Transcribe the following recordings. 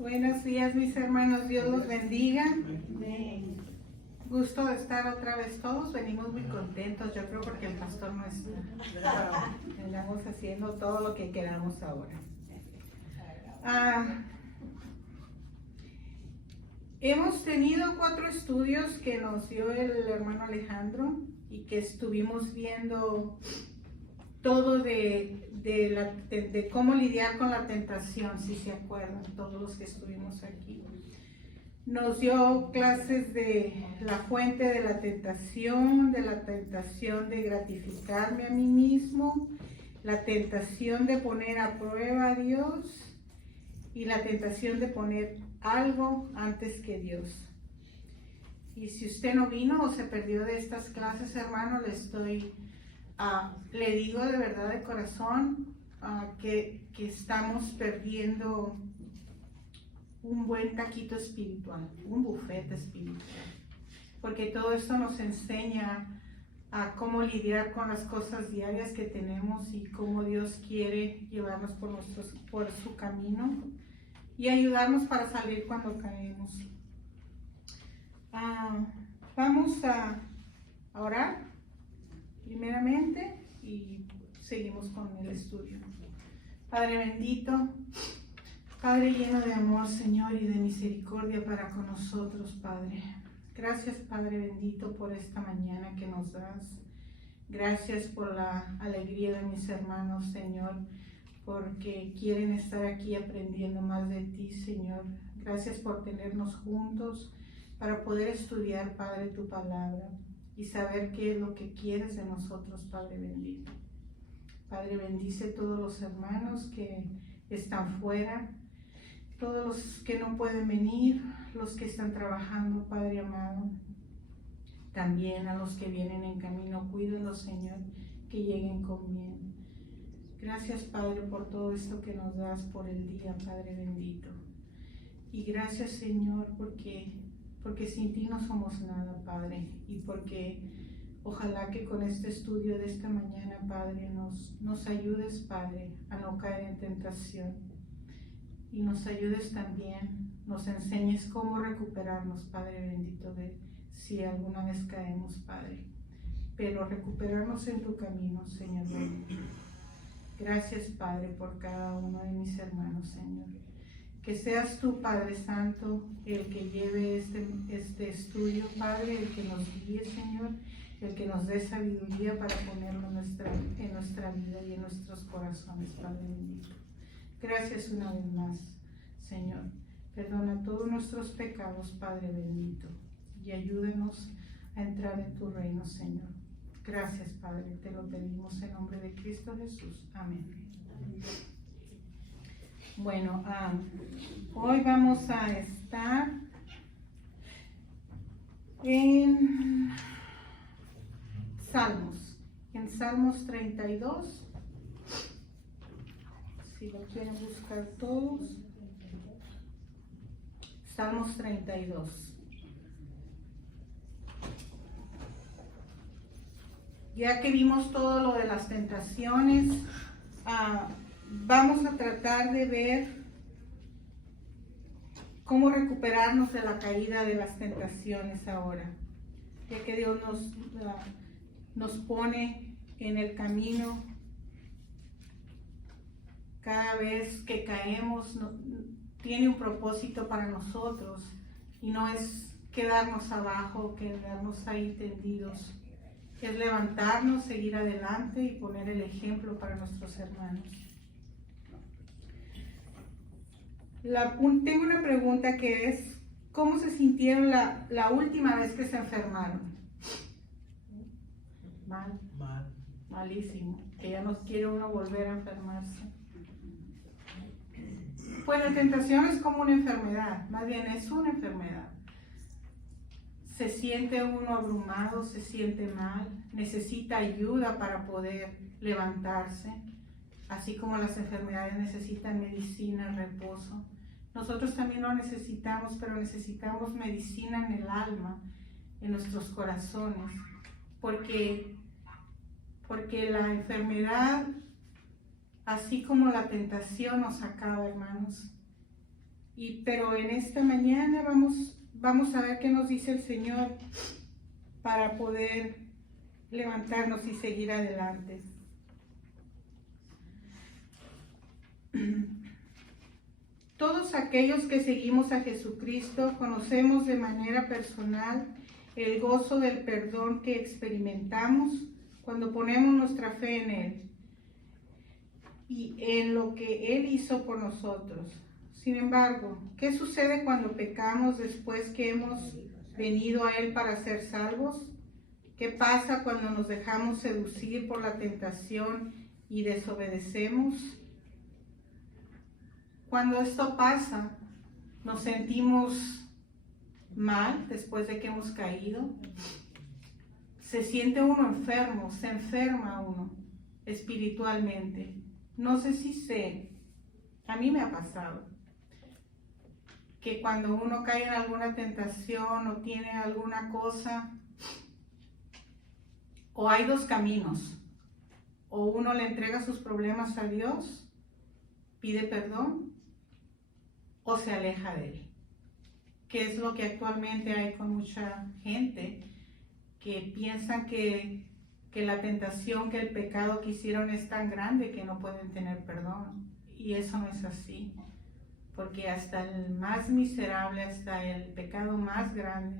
Buenos días, mis hermanos, Dios los bendiga. Gusto de estar otra vez todos, venimos muy contentos, yo creo porque el pastor no está. Estamos haciendo todo lo que queramos ahora. Hemos tenido 4 estudios que nos dio el hermano Alejandro y que estuvimos viendo todo de cómo lidiar con la tentación, si se acuerdan, todos los que estuvimos aquí. Nos dio clases de la fuente de la tentación de gratificarme a mí mismo, la tentación de poner a prueba a Dios y la tentación de poner algo antes que Dios. Y si usted no vino o se perdió de estas clases, hermano, le digo de verdad de corazón que estamos perdiendo un buen taquito espiritual, un buffet espiritual, porque todo esto nos enseña a cómo lidiar con las cosas diarias que tenemos y cómo Dios quiere llevarnos por su camino y ayudarnos para salir cuando caemos. Vamos a orar primeramente y seguimos con el estudio. Padre bendito, Padre lleno de amor, Señor, y de misericordia para con nosotros, Padre. Gracias, Padre bendito, por esta mañana que nos das. Gracias por la alegría de mis hermanos, Señor, porque quieren estar aquí aprendiendo más de ti, Señor. Gracias por tenernos juntos para poder estudiar, Padre, tu palabra y saber qué es lo que quieres de nosotros, Padre bendito. Padre, bendice a todos los hermanos que están fuera, todos los que no pueden venir, los que están trabajando, Padre amado. También a los que vienen en camino, cuídalos, Señor, que lleguen con bien. Gracias, Padre, por todo esto que nos das por el día, Padre bendito. Y gracias, Señor, porque sin ti no somos nada, Padre, y porque ojalá que con este estudio de esta mañana, Padre, nos ayudes, Padre, a no caer en tentación, y nos ayudes también, nos enseñes cómo recuperarnos, Padre bendito, de si alguna vez caemos, Padre, pero recuperarnos en tu camino, Señor bendito. Gracias, Padre, por cada uno de mis hermanos, Señor. Que seas tú, Padre Santo, el que lleve este estudio, Padre, el que nos guíe, Señor, el que nos dé sabiduría para ponerlo en nuestra vida y en nuestros corazones, Padre bendito. Gracias una vez más, Señor. Perdona todos nuestros pecados, Padre bendito, y ayúdenos a entrar en tu reino, Señor. Gracias, Padre, te lo pedimos en nombre de Cristo Jesús. Amén. Bueno, hoy vamos a estar en Salmos 32. Si lo quieren buscar todos. Salmos 32. Ya que vimos todo lo de las tentaciones, vamos a tratar de ver cómo recuperarnos de la caída de las tentaciones ahora, ya que Dios nos pone en el camino. Cada vez que caemos tiene un propósito para nosotros y no es quedarnos abajo, quedarnos ahí tendidos. Es levantarnos, seguir adelante y poner el ejemplo para nuestros hermanos. Tengo una pregunta que es, ¿cómo se sintieron la última vez que se enfermaron? Mal. Malísimo, que ya no quiere uno volver a enfermarse. Pues la tentación es como una enfermedad, más bien es una enfermedad. Se siente uno abrumado, se siente mal, necesita ayuda para poder levantarse, así como las enfermedades necesitan medicina, reposo. Nosotros también lo necesitamos, pero necesitamos medicina en el alma, en nuestros corazones, porque la enfermedad, así como la tentación, nos acaba, hermanos. Pero en esta mañana vamos a ver qué nos dice el Señor para poder levantarnos y seguir adelante. Todos aquellos que seguimos a Jesucristo conocemos de manera personal el gozo del perdón que experimentamos cuando ponemos nuestra fe en Él y en lo que Él hizo por nosotros. Sin embargo, ¿qué sucede cuando pecamos después que hemos venido a Él para ser salvos? ¿Qué pasa cuando nos dejamos seducir por la tentación y desobedecemos? Cuando esto pasa, nos sentimos mal después de que hemos caído. Se siente uno enfermo, se enferma uno espiritualmente. No sé si a mí me ha pasado que cuando uno cae en alguna tentación o tiene alguna cosa, o hay dos caminos: o uno le entrega sus problemas a Dios, pide perdón, o se aleja de Él, que es lo que actualmente hay con mucha gente que piensan que la tentación, que el pecado que hicieron es tan grande que no pueden tener perdón, y eso no es así, porque hasta el más miserable, hasta el pecado más grande,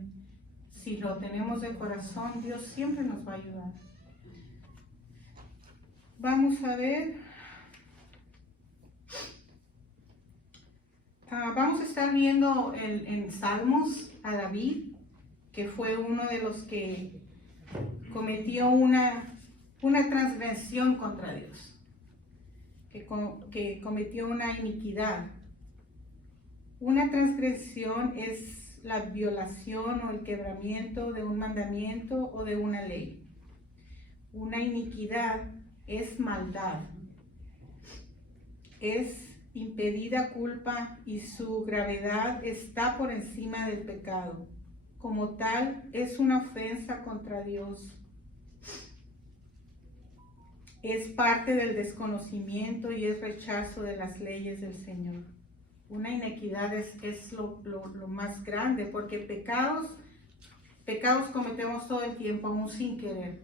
si lo tenemos de corazón, Dios siempre nos va a ayudar. Vamos a ver. Vamos a estar viendo en Salmos a David, que fue uno de los que cometió una transgresión contra Dios, que cometió una iniquidad. Una transgresión es la violación o el quebramiento de un mandamiento o de una ley. Una iniquidad es maldad, es impedida culpa y su gravedad está por encima del pecado. Como tal, es una ofensa contra Dios. Es parte del desconocimiento y es rechazo de las leyes del Señor. Una iniquidad es lo más grande, porque pecados cometemos todo el tiempo, aún sin querer.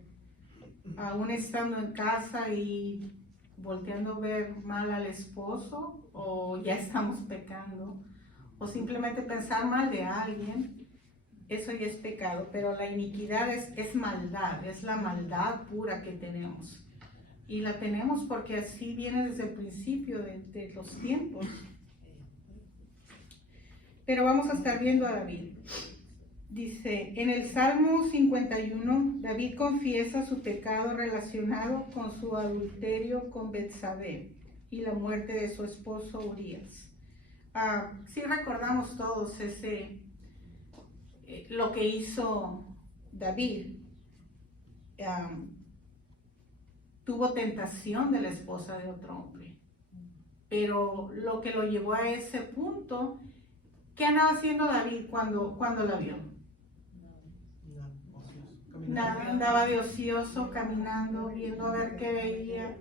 Aún estando en casa y volteando a ver mal al esposo, o ya estamos pecando, o simplemente pensar mal de alguien, eso ya es pecado. Pero la iniquidad es maldad, es la maldad pura que tenemos, y la tenemos porque así viene desde el principio de los tiempos. Pero vamos a estar viendo a David. Dice, en el Salmo 51, David confiesa su pecado relacionado con su adulterio con Betsabé y la muerte de su esposo Urías. Sí recordamos todos lo que hizo David. Tuvo tentación de la esposa de otro hombre, pero lo que lo llevó a ese punto, ¿qué andaba haciendo David cuando la vio? Nada, andaba de ocioso, caminando, viendo a ver qué veía.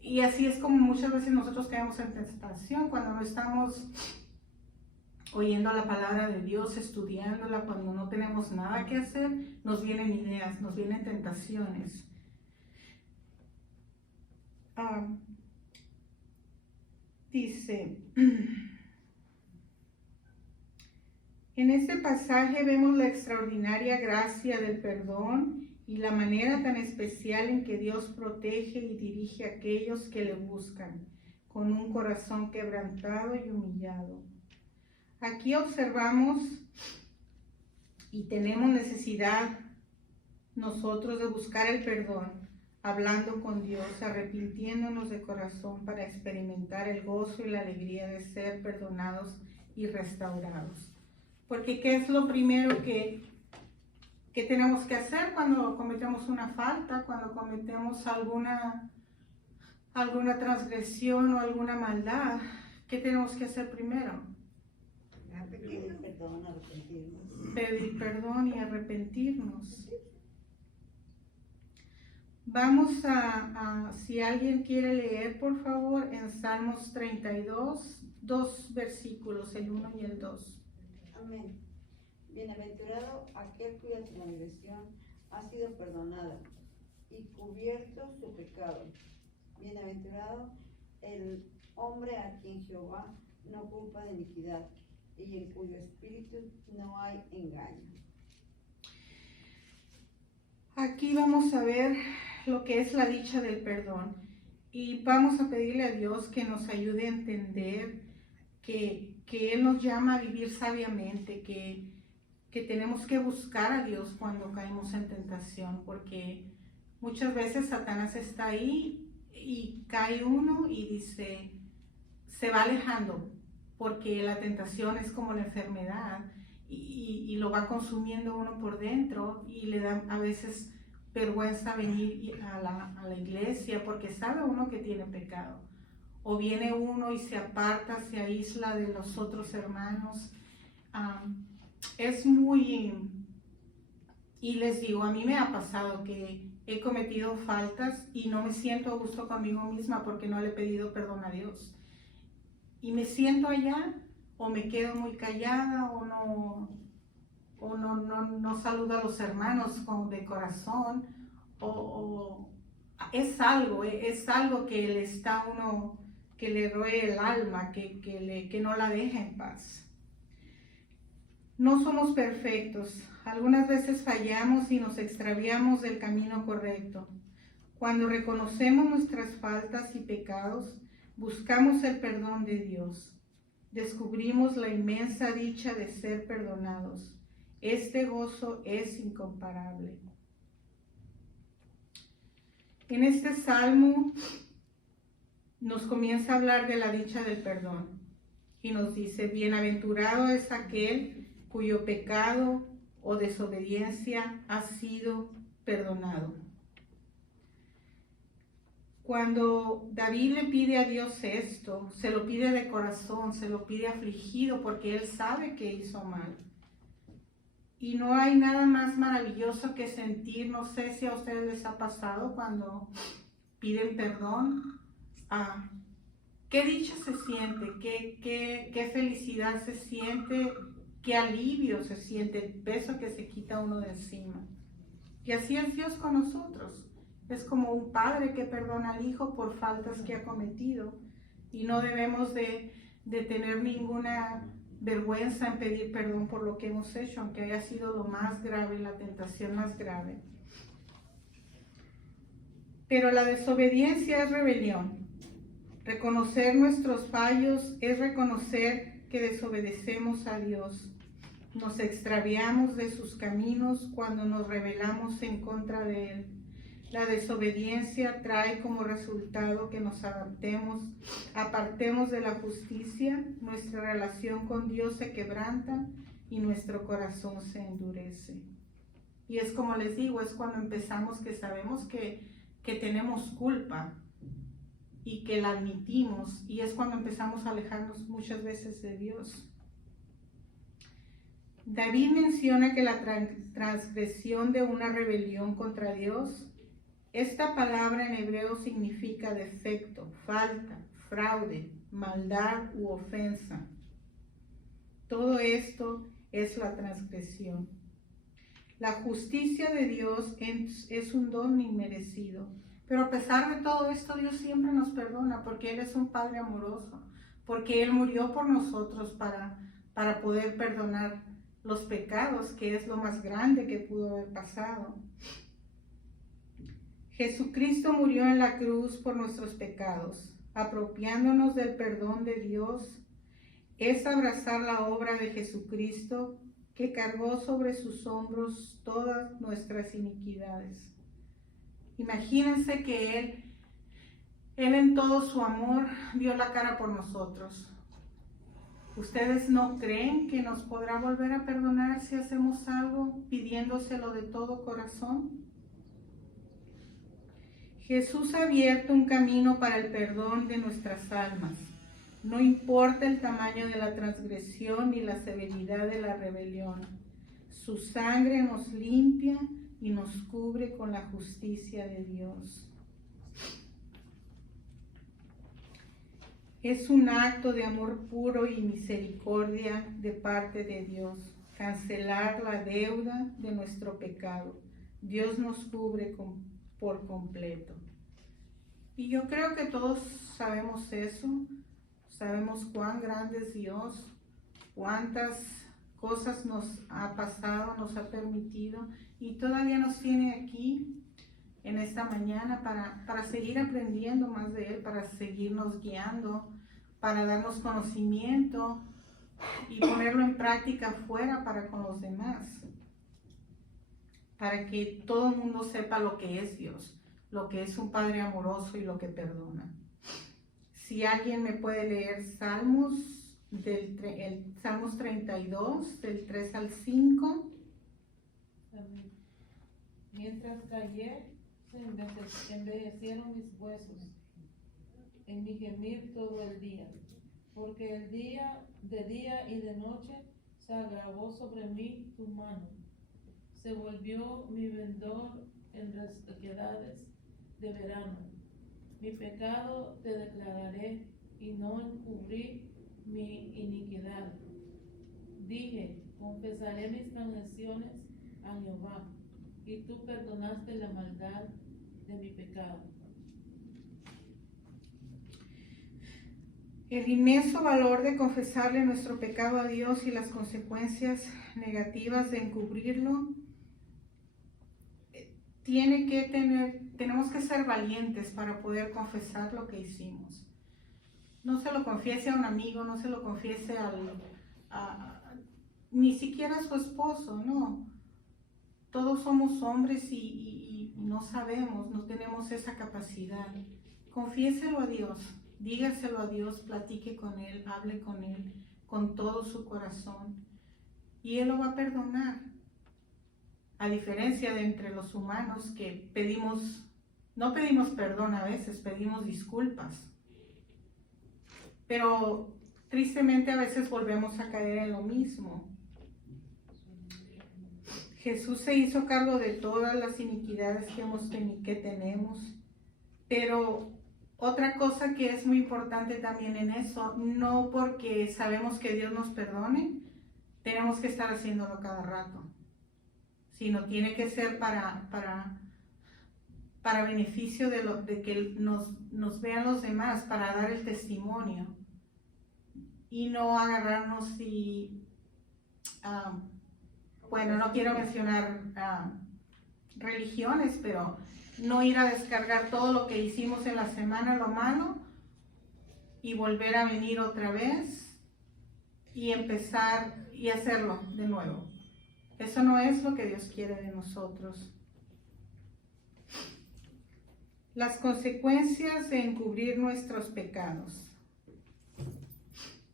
Y así es como muchas veces nosotros caemos en tentación, cuando no estamos oyendo la palabra de Dios, estudiándola, cuando no tenemos nada que hacer, nos vienen ideas, nos vienen tentaciones. Dice, en este pasaje vemos la extraordinaria gracia del perdón y la manera tan especial en que Dios protege y dirige a aquellos que le buscan con un corazón quebrantado y humillado. Aquí observamos y tenemos necesidad nosotros de buscar el perdón, hablando con Dios, arrepintiéndonos de corazón para experimentar el gozo y la alegría de ser perdonados y restaurados. Porque ¿qué es lo primero que tenemos que hacer cuando cometemos una falta, cuando cometemos alguna transgresión o alguna maldad? ¿Qué tenemos que hacer primero? Pedir perdón y arrepentirnos. Vamos si alguien quiere leer, por favor, en Salmos 32, dos versículos, el 1 y el 2. Amén. Bienaventurado aquel cuya transgresión ha sido perdonada y cubierto su pecado. Bienaventurado el hombre a quien Jehová no culpa de iniquidad y en cuyo espíritu no hay engaño. Aquí vamos a ver lo que es la dicha del perdón y vamos a pedirle a Dios que nos ayude a entender que Él nos llama a vivir sabiamente, que tenemos que buscar a Dios cuando caemos en tentación, porque muchas veces Satanás está ahí y cae uno y dice, se va alejando, porque la tentación es como la enfermedad y lo va consumiendo uno por dentro y le da a veces vergüenza venir a la iglesia porque sabe uno que tiene pecado. O viene uno y se aparta, se aísla de los otros hermanos. Es muy... Y les digo, a mí me ha pasado que he cometido faltas y no me siento a gusto conmigo misma porque no le he pedido perdón a Dios. Y me siento allá o me quedo muy callada o no saludo a los hermanos de corazón o es algo que le está uno, que le roe el alma, que no la deja en paz. No somos perfectos, algunas veces fallamos y nos extraviamos del camino correcto. Cuando reconocemos nuestras faltas y pecados, buscamos el perdón de Dios. Descubrimos la inmensa dicha de ser perdonados. Este gozo es incomparable. En este salmo nos comienza a hablar de la dicha del perdón y nos dice, bienaventurado es aquel cuyo pecado o desobediencia ha sido perdonado. Cuando David le pide a Dios esto, se lo pide de corazón, se lo pide afligido porque él sabe que hizo mal. Y no hay nada más maravilloso que sentir, no sé si a ustedes les ha pasado cuando piden perdón, qué dicha se siente, qué felicidad se siente, qué alivio se siente, el peso que se quita uno de encima. Y así es Dios con nosotros. Es como un padre que perdona al hijo por faltas que ha cometido y no debemos de tener ninguna vergüenza en pedir perdón por lo que hemos hecho, aunque haya sido lo más grave, la tentación más grave. Pero la desobediencia es rebelión. Reconocer nuestros fallos es reconocer que desobedecemos a Dios. Nos extraviamos de sus caminos cuando nos rebelamos en contra de Él. La desobediencia trae como resultado que nos apartemos de la justicia, nuestra relación con Dios se quebranta y nuestro corazón se endurece. Y es como les digo, es cuando empezamos que sabemos que tenemos culpa y que la admitimos, y es cuando empezamos a alejarnos muchas veces de Dios. David menciona que la transgresión de una rebelión contra Dios, esta palabra en hebreo significa defecto, falta, fraude, maldad u ofensa. Todo esto es la transgresión. La justicia de Dios es un don inmerecido, pero a pesar de todo esto, Dios siempre nos perdona porque Él es un Padre amoroso, porque Él murió por nosotros para poder perdonar los pecados, que es lo más grande que pudo haber pasado. Jesucristo murió en la cruz por nuestros pecados, apropiándonos del perdón de Dios. Es abrazar la obra de Jesucristo que cargó sobre sus hombros todas nuestras iniquidades. Imagínense que Él en todo su amor dio la cara por nosotros. ¿Ustedes no creen que nos podrá volver a perdonar si hacemos algo pidiéndoselo de todo corazón? Jesús ha abierto un camino para el perdón de nuestras almas. No importa el tamaño de la transgresión ni la severidad de la rebelión. Su sangre nos limpia y nos cubre con la justicia de Dios. Es un acto de amor puro y misericordia de parte de Dios, cancelar la deuda de nuestro pecado. Dios nos cubre por completo. Y yo creo que todos sabemos eso, sabemos cuán grande es Dios, cuántas cosas nos ha pasado, nos ha permitido y todavía nos tiene aquí en esta mañana para seguir aprendiendo más de Él, para seguirnos guiando, para darnos conocimiento y ponerlo en práctica fuera para con los demás, para que todo el mundo sepa lo que es Dios, lo que es un Padre amoroso y lo que perdona. Si alguien me puede leer Salmos, Salmos 32, del 3 al 5. Amén. Mientras callé, se envejecieron mis huesos en mi gemir todo el día, porque de día y de noche se agravó sobre mí tu mano. Se volvió mi vendor en resequedades de verano. Mi pecado te declararé y no encubrí mi iniquidad. Dije, confesaré mis transgresiones a Jehová, y tú perdonaste la maldad de mi pecado. El inmenso valor de confesarle nuestro pecado a Dios y las consecuencias negativas de encubrirlo tenemos que ser valientes para poder confesar lo que hicimos. No se lo confiese a un amigo, no se lo confiese ni siquiera a su esposo, no. Todos somos hombres y no sabemos, no tenemos esa capacidad. Confiéselo a Dios, dígaselo a Dios, platique con Él, hable con Él, con todo su corazón. Y Él lo va a perdonar. A diferencia de entre los humanos que no pedimos perdón a veces, pedimos disculpas. Pero tristemente a veces volvemos a caer en lo mismo. Jesús se hizo cargo de todas las iniquidades que tenemos, pero otra cosa que es muy importante también en eso, no porque sabemos que Dios nos perdone, tenemos que estar haciéndolo cada rato, sino tiene que ser para beneficio de que nos vean los demás, para dar el testimonio y no agarrarnos bueno, no quiero mencionar religiones, pero no ir a descargar todo lo que hicimos en la semana, lo malo, y volver a venir otra vez y empezar y hacerlo de nuevo. Eso no es lo que Dios quiere de nosotros. Las consecuencias de encubrir nuestros pecados.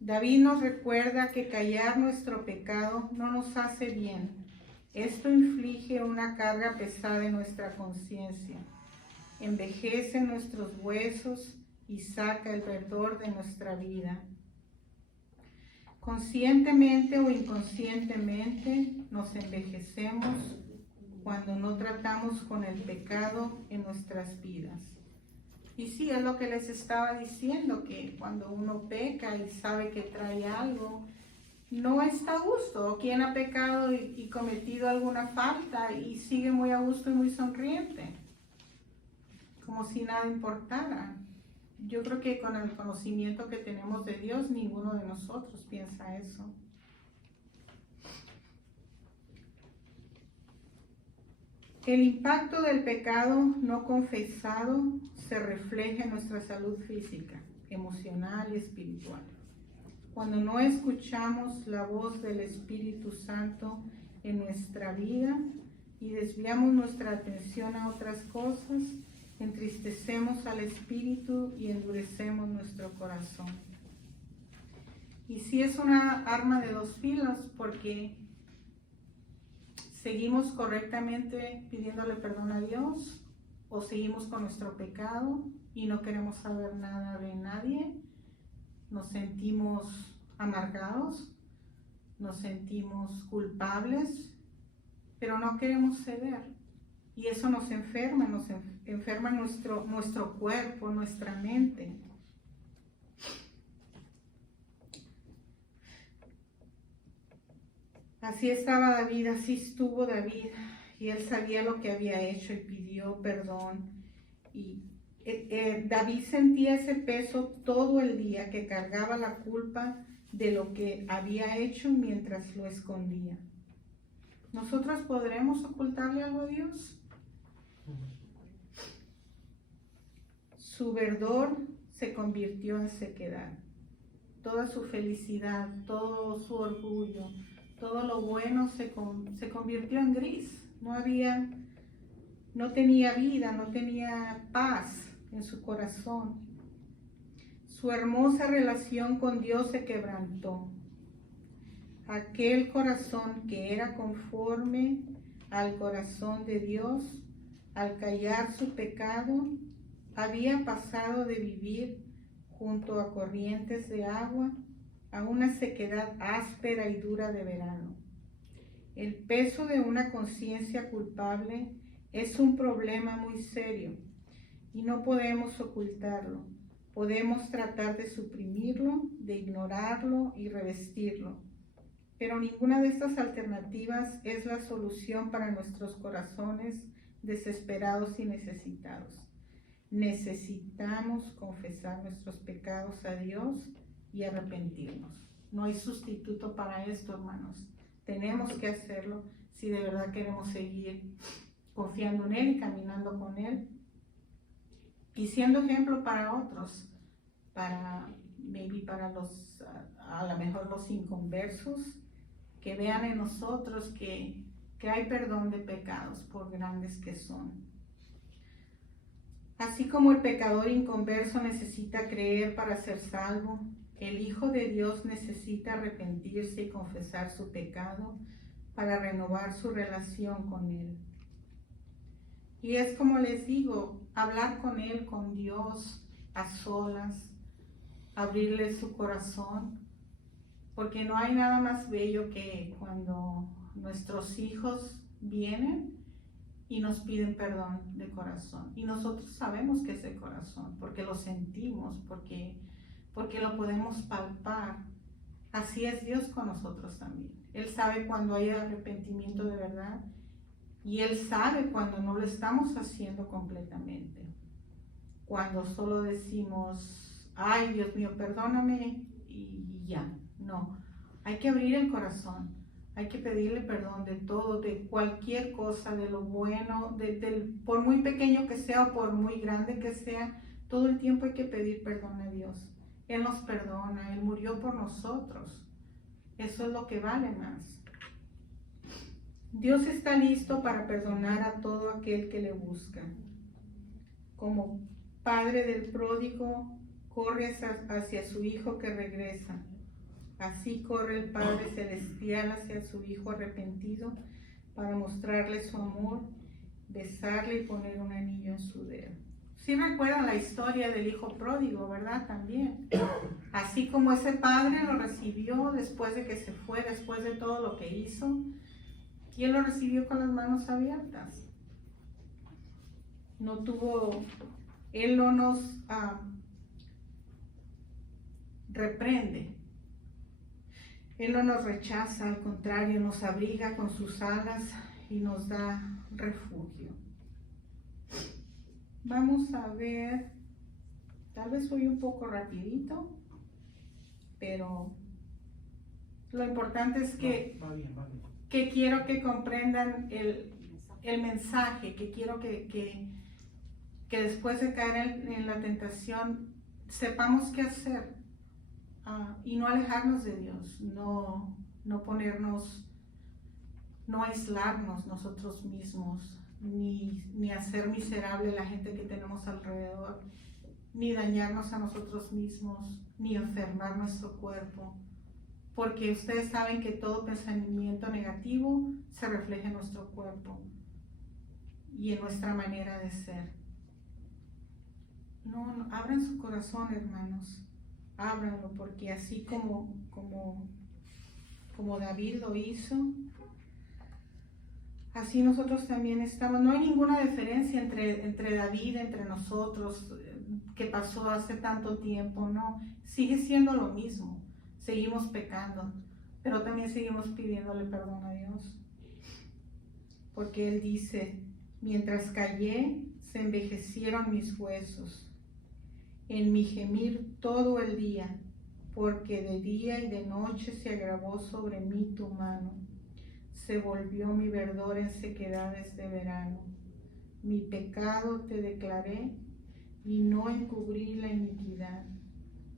David nos recuerda que callar nuestro pecado no nos hace bien. Esto inflige una carga pesada en nuestra conciencia, envejece nuestros huesos y saca el verdor de nuestra vida. Conscientemente o inconscientemente nos envejecemos cuando no tratamos con el pecado en nuestras vidas. Y sí, es lo que les estaba diciendo, que cuando uno peca y sabe que trae algo, no está a gusto. Quien ha pecado y cometido alguna falta y sigue muy a gusto y muy sonriente, como si nada importara. Yo creo que con el conocimiento que tenemos de Dios, ninguno de nosotros piensa eso. El impacto del pecado no confesado se refleja en nuestra salud física, emocional y espiritual. Cuando no escuchamos la voz del Espíritu Santo en nuestra vida y desviamos nuestra atención a otras cosas, entristecemos al Espíritu y endurecemos nuestro corazón. Y sí es una arma de dos filos, porque seguimos correctamente pidiéndole perdón a Dios o seguimos con nuestro pecado y no queremos saber nada de nadie. Nos sentimos amargados, nos sentimos culpables, pero no queremos ceder. Y eso nos enferma nuestro cuerpo, nuestra mente. Así estaba David, así estuvo David, y él sabía lo que había hecho y pidió perdón. Y David sentía ese peso todo el día, que cargaba la culpa de lo que había hecho mientras lo escondía. ¿Nosotros podremos ocultarle algo a Dios? Su verdor se convirtió en sequedad. Toda su felicidad, todo su orgullo, todo lo bueno se convirtió en gris. No tenía vida, no tenía paz en su corazón. Su hermosa relación con Dios se quebrantó. Aquel corazón que era conforme al corazón de Dios, al callar su pecado, había pasado de vivir junto a corrientes de agua a una sequedad áspera y dura de verano. El peso de una conciencia culpable es un problema muy serio y no podemos ocultarlo. Podemos tratar de suprimirlo, de ignorarlo y revestirlo. Pero ninguna de estas alternativas es la solución para nuestros corazones desesperados y necesitados. Necesitamos confesar nuestros pecados a Dios y arrepentirnos. No hay sustituto para esto, hermanos. Tenemos que hacerlo si de verdad queremos seguir confiando en Él y caminando con Él y siendo ejemplo para otros, para los, a lo mejor los inconversos, que vean en nosotros que hay perdón de pecados, por grandes que son. Así como el pecador inconverso necesita creer para ser salvo, el Hijo de Dios necesita arrepentirse y confesar su pecado para renovar su relación con Él. Y es como les digo, hablar con Él, con Dios, a solas, abrirle su corazón, porque no hay nada más bello que cuando nuestros hijos vienen y nos piden perdón de corazón. Y nosotros sabemos que es de corazón, porque lo sentimos, porque lo podemos palpar. Así es Dios con nosotros también. Él sabe cuando hay arrepentimiento de verdad y Él sabe cuando no lo estamos haciendo completamente. Cuando solo decimos, ay Dios mío, perdóname y ya. No, hay que abrir el corazón, hay que pedirle perdón de todo, de cualquier cosa, de lo bueno, por muy pequeño que sea o por muy grande que sea, todo el tiempo hay que pedir perdón a Dios. Él nos perdona, Él murió por nosotros. Eso es lo que vale más. Dios está listo para perdonar a todo aquel que le busca. Como padre del pródigo, corre hacia su hijo que regresa. Así corre el Padre Celestial hacia su Hijo arrepentido para mostrarle su amor, besarle y poner un anillo en su dedo. Sí recuerdan la historia del hijo pródigo, ¿verdad? También. Así como ese padre lo recibió después de que se fue, después de todo lo que hizo, y él lo recibió con las manos abiertas. Él no nos reprende. Él no nos rechaza, al contrario, nos abriga con sus alas y nos da refugio. Vamos a ver, tal vez voy un poco rapidito, pero lo importante es que, va bien. que quiero que comprendan el mensaje, que quiero que después de caer en la tentación sepamos qué hacer. Y no alejarnos de Dios, no aislarnos nosotros mismos, ni hacer miserable la gente que tenemos alrededor, ni dañarnos a nosotros mismos, ni enfermar nuestro cuerpo, porque ustedes saben que todo pensamiento negativo se refleja en nuestro cuerpo y en nuestra manera de ser. No, abran su corazón, hermanos. Ábranlo, porque así como David lo hizo, así nosotros también estamos. No hay ninguna diferencia entre David, entre nosotros, que pasó hace tanto tiempo, no. Sigue siendo lo mismo. Seguimos pecando, pero también seguimos pidiéndole perdón a Dios. Porque Él dice, mientras callé, se envejecieron mis huesos. En mi gemir todo el día, porque de día y de noche se agravó sobre mí tu mano. Se volvió mi verdor en sequedades de verano. Mi pecado te declaré y no encubrí la iniquidad.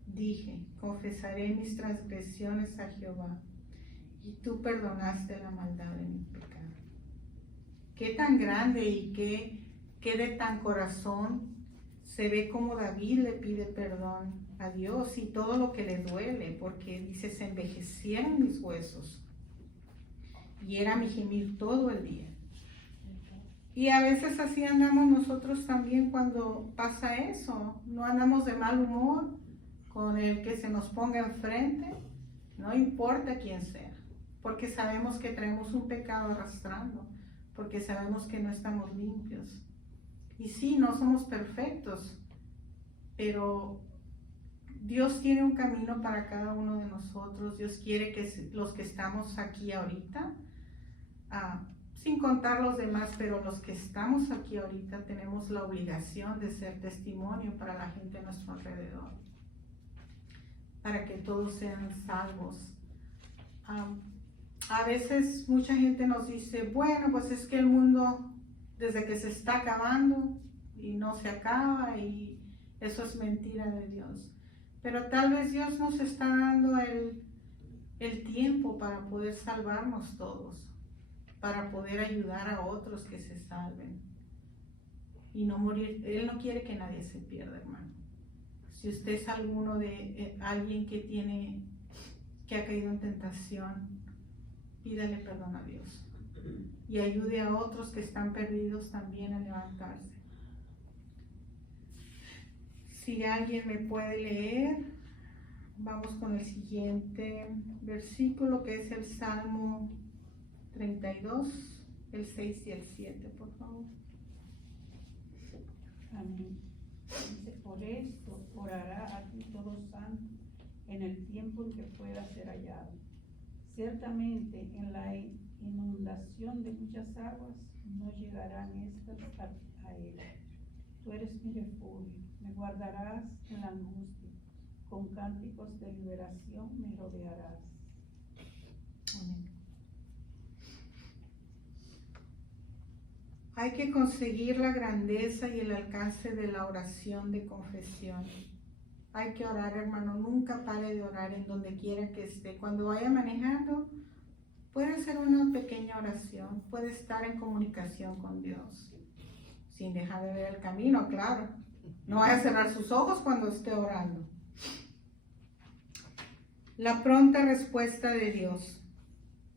Dije, confesaré mis transgresiones a Jehová, y tú perdonaste la maldad de mi pecado. Qué tan grande y qué de tan corazón se ve como David le pide perdón a Dios y todo lo que le duele, porque dice, se envejecieron mis huesos y era mi gemir todo el día. Y a veces así andamos nosotros también cuando pasa eso, no andamos de mal humor con el que se nos ponga enfrente, no importa quién sea, porque sabemos que traemos un pecado arrastrando, porque sabemos que no estamos limpios. Y sí, no somos perfectos, pero Dios tiene un camino para cada uno de nosotros. Dios quiere que los que estamos aquí ahorita, sin contar los demás, pero los que estamos aquí ahorita tenemos la obligación de ser testimonio para la gente a nuestro alrededor, para que todos sean salvos. A veces mucha gente nos dice, bueno, pues es que el mundo desde que se está acabando y no se acaba, y eso es mentira de Dios. Pero tal vez Dios nos está dando el tiempo para poder salvarnos todos, para poder ayudar a otros que se salven y no morir. Él no quiere que nadie se pierda, hermano. Si usted es alguno de alguien que ha caído en tentación, pídale perdón a Dios y ayude a otros que están perdidos también a levantarse. Si alguien me puede leer, vamos con el siguiente versículo, que es el Salmo 32, el 6 y el 7, por favor. Amén. Dice, por esto orará a ti todo santo en el tiempo en que pueda ser hallado. Ciertamente en la inundación de muchas aguas no llegarán estas a él. Tú eres mi refugio, me guardarás en la angustia, con cánticos de liberación me rodearás. Amén. Hay que conseguir la grandeza y el alcance de la oración de confesión. Hay que orar, hermano, nunca pare de orar en donde quiera que esté. Cuando vaya manejando, puede hacer una pequeña oración, puede estar en comunicación con Dios, sin dejar de ver el camino, claro. No vaya a cerrar sus ojos cuando esté orando. La pronta respuesta de Dios.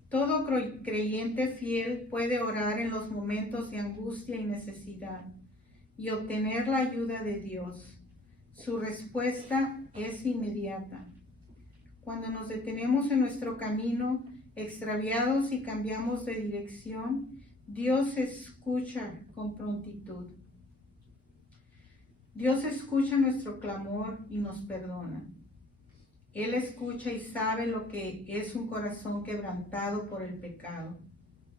Todo creyente fiel puede orar en los momentos de angustia y necesidad y obtener la ayuda de Dios. Su respuesta es inmediata. Cuando nos detenemos en nuestro camino, extraviados y cambiamos de dirección, Dios escucha con prontitud. Dios escucha nuestro clamor y nos perdona. Él escucha y sabe lo que es un corazón quebrantado por el pecado.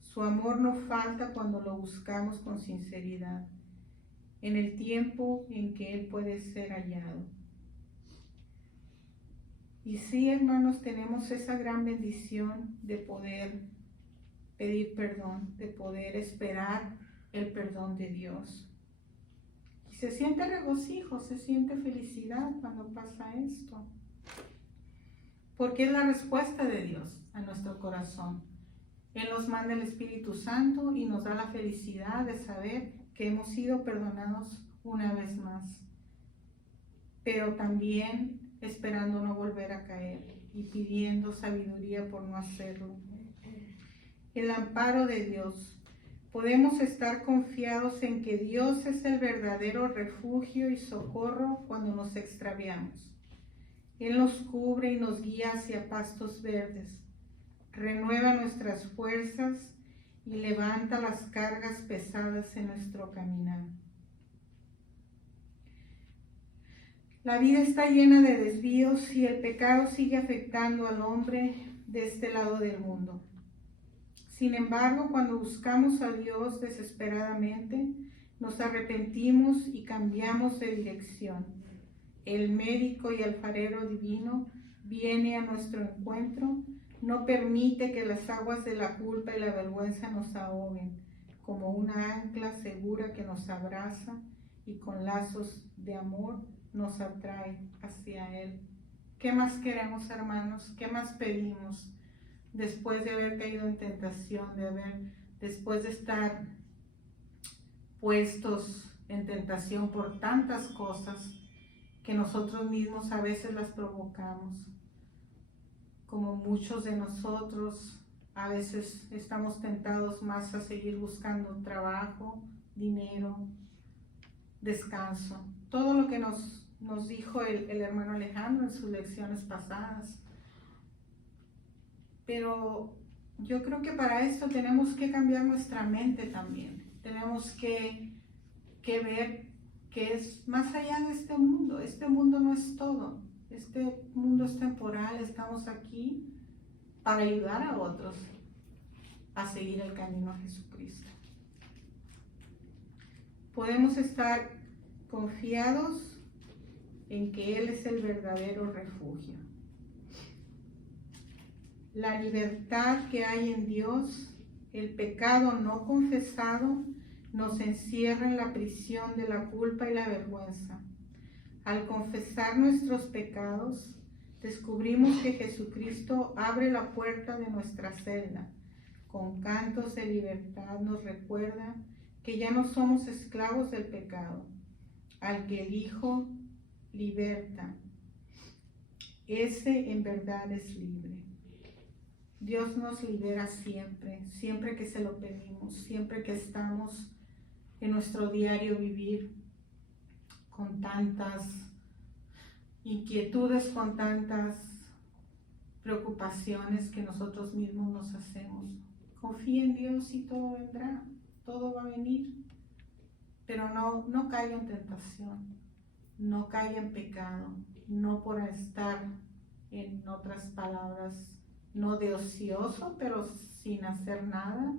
Su amor no falta cuando lo buscamos con sinceridad, en el tiempo en que Él puede ser hallado. Y sí, hermanos, tenemos esa gran bendición de poder pedir perdón, de poder esperar el perdón de Dios. Y se siente regocijo, se siente felicidad cuando pasa esto, porque es la respuesta de Dios a nuestro corazón. Él nos manda el Espíritu Santo y nos da la felicidad de saber que hemos sido perdonados una vez más, pero también esperando no volver a caer y pidiendo sabiduría por no hacerlo. El amparo de Dios. Podemos estar confiados en que Dios es el verdadero refugio y socorro cuando nos extraviamos. Él nos cubre y nos guía hacia pastos verdes, renueva nuestras fuerzas y levanta las cargas pesadas en nuestro caminar. La vida está llena de desvíos y el pecado sigue afectando al hombre de este lado del mundo. Sin embargo, cuando buscamos a Dios desesperadamente, nos arrepentimos y cambiamos de dirección. El médico y alfarero divino viene a nuestro encuentro, no permite que las aguas de la culpa y la vergüenza nos ahoguen, como una ancla segura que nos abraza y con lazos de amor nos atrae hacia Él. ¿Qué más queremos, hermanos? ¿Qué más pedimos? Después de haber caído en tentación, después de estar puestos en tentación por tantas cosas que nosotros mismos a veces las provocamos. Como muchos de nosotros, a veces estamos tentados más a seguir buscando trabajo, dinero, descanso. Todo lo que nos dijo el hermano Alejandro en sus lecciones pasadas. Pero yo creo que para esto tenemos que cambiar nuestra mente también. Tenemos que ver que es más allá de este mundo. Este mundo no es todo. Este mundo es temporal. Estamos aquí para ayudar a otros a seguir el camino a Jesucristo. Podemos estar confiados en que Él es el verdadero refugio. La libertad que hay en Dios, el pecado no confesado, nos encierra en la prisión de la culpa y la vergüenza. Al confesar nuestros pecados, descubrimos que Jesucristo abre la puerta de nuestra celda. Con cantos de libertad nos recuerda que ya no somos esclavos del pecado. Al que el Hijo liberta, ese en verdad es libre. Dios nos libera siempre, siempre que se lo pedimos, siempre que estamos en nuestro diario vivir con tantas inquietudes, con tantas preocupaciones que nosotros mismos nos hacemos. Confía en Dios y todo vendrá, todo va a venir, pero no caiga en tentación, no caiga en pecado, no por estar, en otras palabras, no de ocioso, pero sin hacer nada.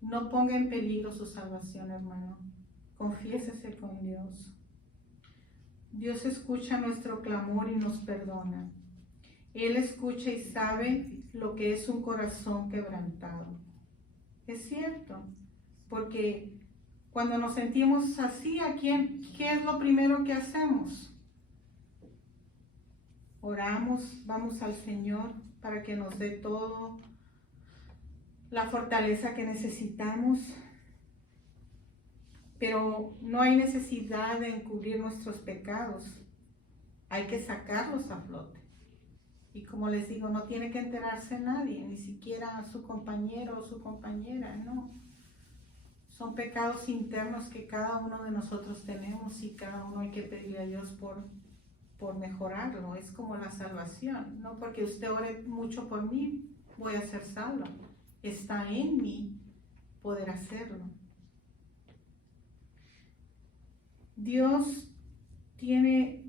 No ponga en peligro su salvación, hermano. Confiésese con Dios. Dios escucha nuestro clamor y nos perdona. Él escucha y sabe lo que es un corazón quebrantado. Es cierto, porque cuando nos sentimos así, ¿qué es lo primero que hacemos? Oramos, vamos al Señor para que nos dé todo la fortaleza que necesitamos, pero no hay necesidad de encubrir nuestros pecados, hay que sacarlos a flote. Y como les digo, no tiene que enterarse nadie, ni siquiera su compañero o su compañera, no. Son pecados internos que cada uno de nosotros tenemos y cada uno hay que pedirle a Dios por mejorarlo. Es como la salvación, no porque usted ore mucho por mí, voy a ser salvo. Está en mí poder hacerlo. Dios tiene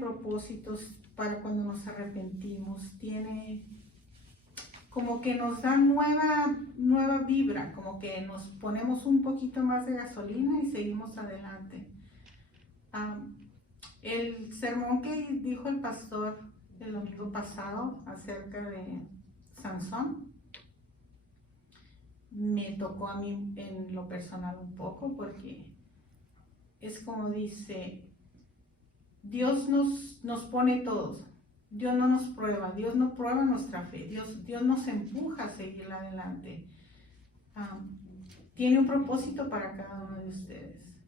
propósitos para cuando nos arrepentimos, tiene como que nos da nueva vibra, como que nos ponemos un poquito más de gasolina y seguimos adelante. El sermón que dijo el pastor el domingo pasado acerca de Sansón me tocó a mí en lo personal un poco, porque es como dice, Dios nos pone todos, Dios no nos prueba, Dios no prueba nuestra fe, Dios nos empuja a seguir adelante. Tiene un propósito para cada uno de ustedes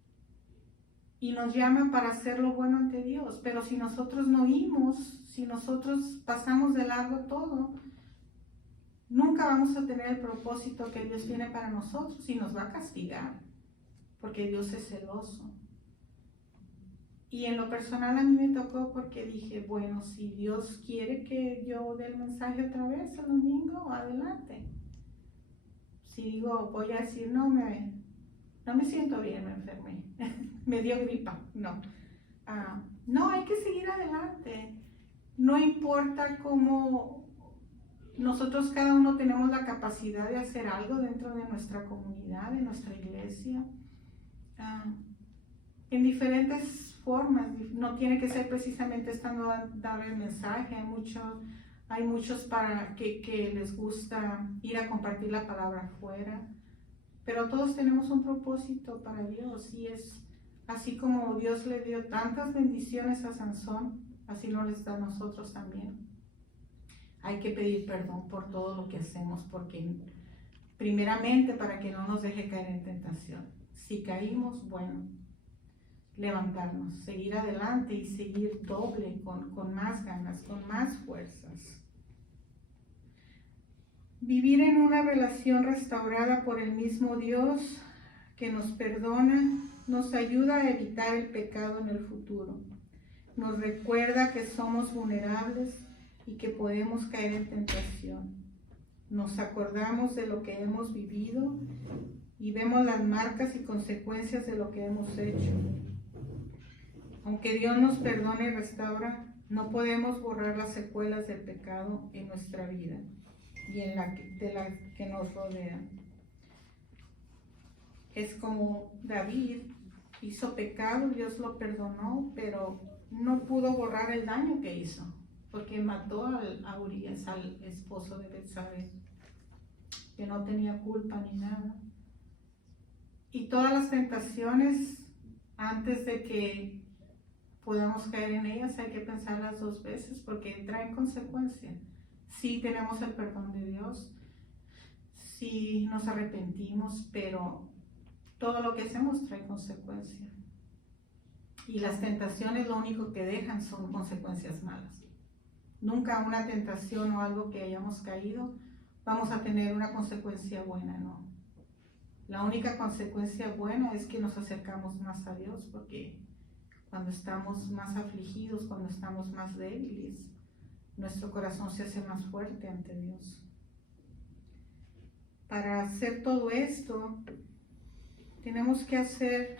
y nos llama para hacer lo bueno ante Dios, pero si nosotros no oímos, si nosotros pasamos de largo todo, nunca vamos a tener el propósito que Dios tiene para nosotros y nos va a castigar, porque Dios es celoso. Y en lo personal a mí me tocó porque dije, bueno, si Dios quiere que yo dé el mensaje otra vez el domingo, adelante. Si digo, voy a decir, no me siento bien, me enfermé, me dio gripa, no. No, hay que seguir adelante. No importa cómo nosotros cada uno tenemos la capacidad de hacer algo dentro de nuestra comunidad, de nuestra iglesia, en diferentes formas. No tiene que ser precisamente estando a dar el mensaje. Hay muchos para que les gusta ir a compartir la palabra afuera, pero todos tenemos un propósito para Dios, y es así como Dios le dio tantas bendiciones a Sansón, así nos les da a nosotros también. Hay que pedir perdón por todo lo que hacemos, porque primeramente para que no nos deje caer en tentación. Si caímos, bueno, levantarnos, seguir adelante y seguir doble, con más ganas, con más fuerzas. Vivir en una relación restaurada por el mismo Dios que nos perdona, nos ayuda a evitar el pecado en el futuro. Nos recuerda que somos vulnerables y que podemos caer en tentación. Nos acordamos de lo que hemos vivido y vemos las marcas y consecuencias de lo que hemos hecho. Aunque Dios nos perdona y restaura, no podemos borrar las secuelas del pecado en nuestra vida y de la que nos rodea. Es como David hizo pecado, Dios lo perdonó, pero no pudo borrar el daño que hizo, porque mató a Urías, al esposo de Betsabé, que no tenía culpa ni nada. Y todas las tentaciones, antes de que podamos caer en ellas, hay que pensarlas 2 veces, porque traen consecuencia. Sí tenemos el perdón de Dios, sí nos arrepentimos, pero todo lo que hacemos trae consecuencia. Y las tentaciones lo único que dejan son consecuencias malas. Nunca una tentación o algo que hayamos caído vamos a tener una consecuencia buena, no. La única consecuencia buena es que nos acercamos más a Dios, porque cuando estamos más afligidos, cuando estamos más débiles, nuestro corazón se hace más fuerte ante Dios. Para hacer todo esto, tenemos que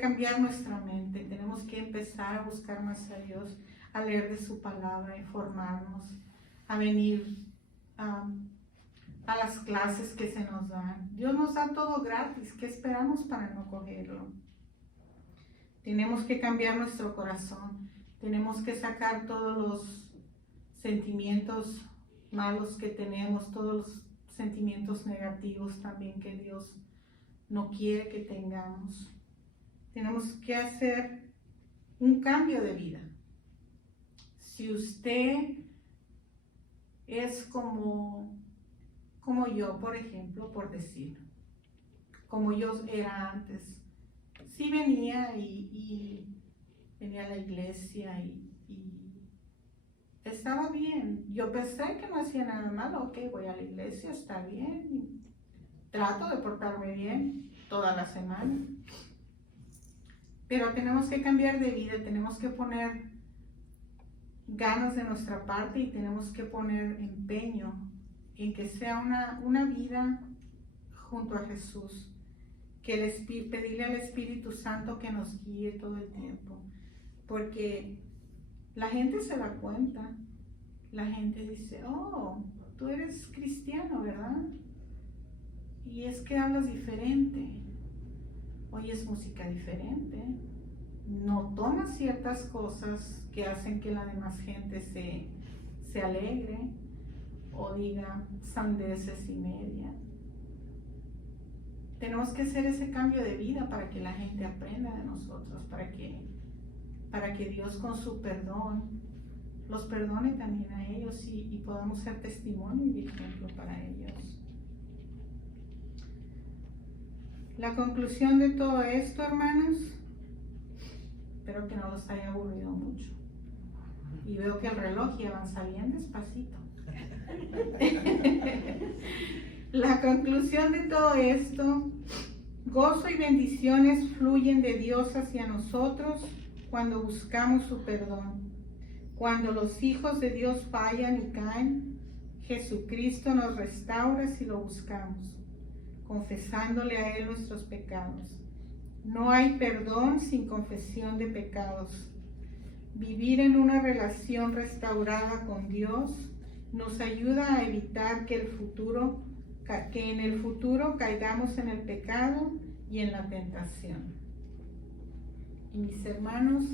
cambiar nuestra mente, tenemos que empezar a buscar más a Dios, a leer de su palabra, a informarnos, a venir a las clases que se nos dan. Dios nos da todo gratis, ¿qué esperamos para no cogerlo? Tenemos que cambiar nuestro corazón, tenemos que sacar todos los sentimientos malos que tenemos, todos los sentimientos negativos también que Dios no quiere que tengamos. Tenemos que hacer un cambio de vida. Si usted es como yo, por ejemplo, por decir, como yo era antes, sí venía y venía a la iglesia y estaba bien. Yo pensé que no hacía nada malo. Ok, voy a la iglesia, está bien. Trato de portarme bien toda la semana. Pero tenemos que cambiar de vida, tenemos que poner ganas de nuestra parte y tenemos que poner empeño en que sea una vida junto a Jesús. Pedirle al Espíritu Santo que nos guíe todo el tiempo. Porque la gente se da cuenta, la gente dice, oh, tú eres cristiano, ¿verdad? Y es que hablas diferente, oyes música diferente, no tomas ciertas cosas que hacen que la demás gente se alegre o diga sandeces y media. Tenemos que hacer ese cambio de vida para que la gente aprenda de nosotros, para que Dios con su perdón los perdone también a ellos y podamos ser testimonio y ejemplo para ellos. La conclusión de todo esto, hermanos, espero que no los haya aburrido mucho. Y veo que el reloj ya avanza bien despacito. La conclusión de todo esto, gozo y bendiciones fluyen de Dios hacia nosotros cuando buscamos su perdón. Cuando los hijos de Dios fallan y caen, Jesucristo nos restaura si lo buscamos, confesándole a Él nuestros pecados. No hay perdón sin confesión de pecados. Vivir en una relación restaurada con Dios nos ayuda a evitar que en el futuro caigamos en el pecado y en la tentación. Y mis hermanos,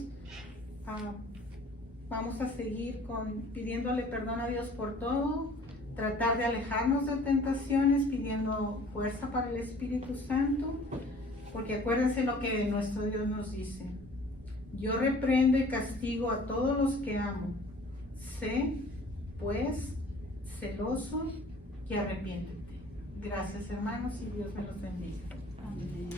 vamos a seguir pidiéndole perdón a Dios por todo, tratar de alejarnos de tentaciones, pidiendo fuerza para el Espíritu Santo, porque acuérdense lo que nuestro Dios nos dice: yo reprendo y castigo a todos los que amo. Sé, pues, celoso y arrepiéntete. Gracias, hermanos, y Dios me los bendiga. Amén.